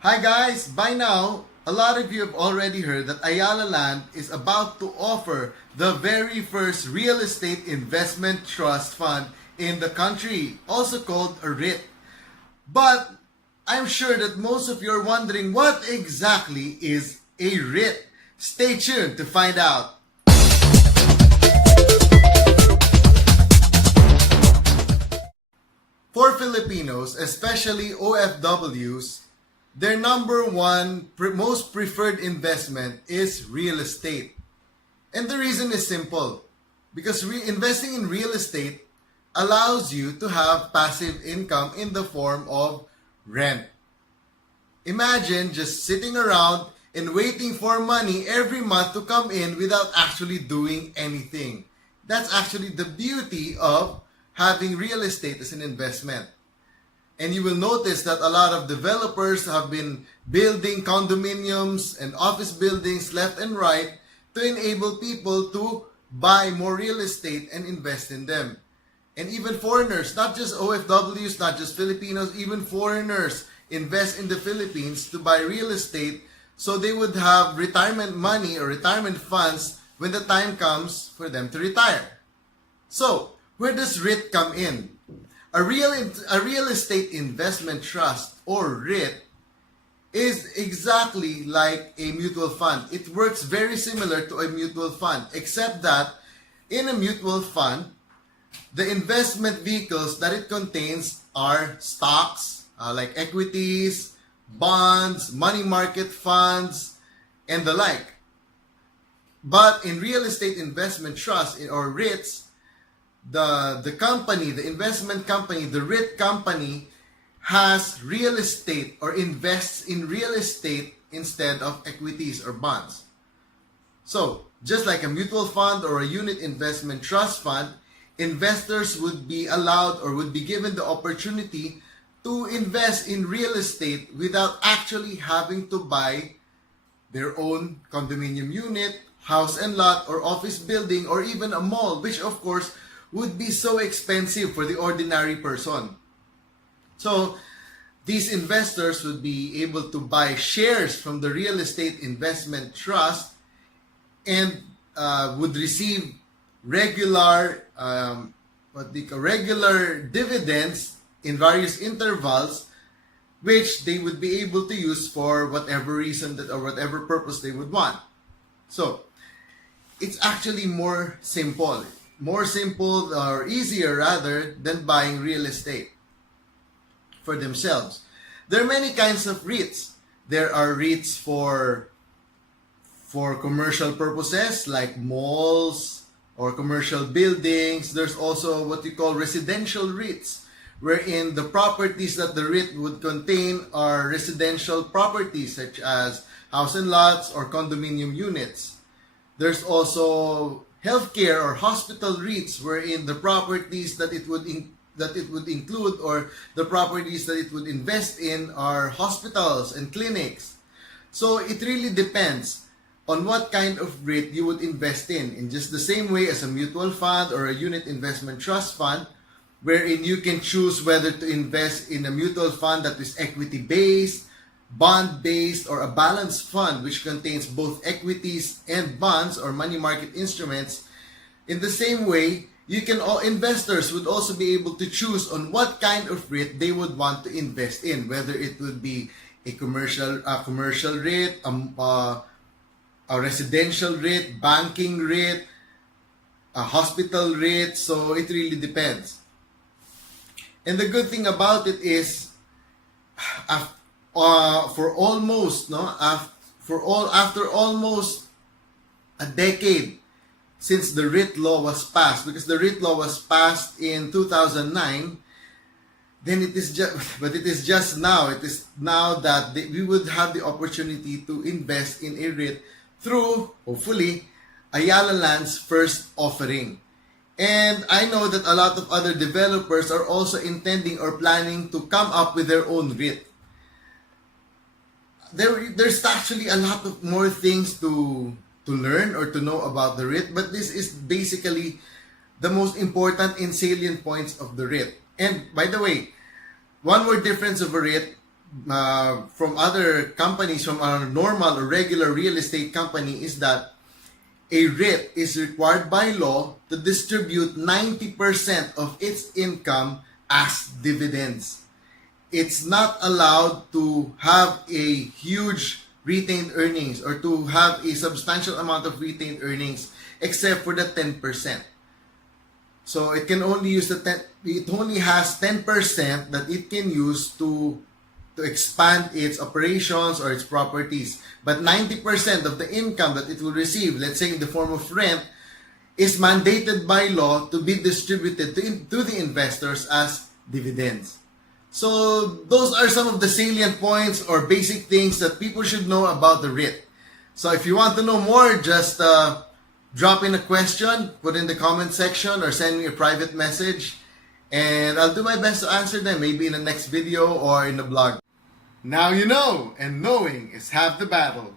Hi guys! By now, a lot of you have already heard that Ayala Land is about to offer the very first real estate investment trust fund in the country, also called a REIT. But I'm sure that most of you are wondering what exactly is a REIT. Stay tuned to find out. For Filipinos, especially OFWs, their number one most preferred investment is real estate. And the reason is simple. Because investing in real estate allows you to have passive income in the form of rent. Imagine just sitting around and waiting for money every month to come in without actually doing anything. That's actually the beauty of having real estate as an investment. And you will notice that a lot of developers have been building condominiums and office buildings left and right to enable people to buy more real estate and invest in them. And even foreigners, not just OFWs, not just Filipinos, even foreigners invest in the Philippines to buy real estate so they would have retirement money or retirement funds when the time comes for them to retire. So, where does REIT come in? A real estate investment trust or REIT is exactly like a mutual fund. It works very similar to a mutual fund, except that in a mutual fund, the investment vehicles that it contains are stocks, like equities, bonds, money market funds, and the like. But in real estate investment trust or REITs, the company, the investment company, the REIT company has real estate or invests in real estate instead of equities or bonds. So, just like a mutual fund or a unit investment trust fund, investors would be allowed or would be given the opportunity to invest in real estate without actually having to buy their own condominium unit, house and lot, or office building, or even a mall, which of course would be so expensive for the ordinary person. So, these investors would be able to buy shares from the real estate investment trust and would receive regular regular dividends in various intervals, which they would be able to use for whatever reason that or whatever purpose they would want. So, it's actually more simple or easier rather than buying real estate for themselves. There are many kinds of REITs. There are REITs for commercial purposes like malls or commercial buildings. There's also what you call residential REITs, wherein the properties that the REIT would contain are residential properties such as house and lots or condominium units. There's also healthcare or hospital REITs, wherein the properties that it would include or the properties that it would invest in are hospitals and clinics. So it really depends on what kind of REIT you would invest in just the same way as a mutual fund or a unit investment trust fund, wherein you can choose whether to invest in a mutual fund that is equity-based, bond-based, or a balanced fund which contains both equities and bonds or money market instruments. In the same way, investors would also be able to choose on what kind of REIT they would want to invest in, whether it would be a commercial REIT, a residential REIT, banking REIT, a hospital REIT. So it really depends. And the good thing about it is, after almost a decade since the REIT law was passed, because the REIT law was passed in 2009, then it is just now that we would have the opportunity to invest in a REIT through, hopefully, Ayala Land's first offering. And I know that a lot of other developers are also intending or planning to come up with their own REIT. There's actually a lot of more things to learn or to know about the REIT, but this is basically the most important and salient points of the REIT. And by the way, one more difference of a REIT, from other companies, from a normal or regular real estate company, is that a REIT is required by law to distribute 90% of its income as dividends. It's not allowed to have a huge retained earnings or to have a substantial amount of retained earnings except for the 10%. So it can only use it only has 10% that it can use to expand its operations or its properties. But 90% of the income that it will receive, let's say in the form of rent, is mandated by law to be distributed to the investors as dividends. So those are some of the salient points or basic things that people should know about the REIT. So if you want to know more, just drop in a question, put in the comment section, or send me a private message, and I'll do my best to answer them, maybe in the next video or in the blog. Now you know, and knowing is half the battle.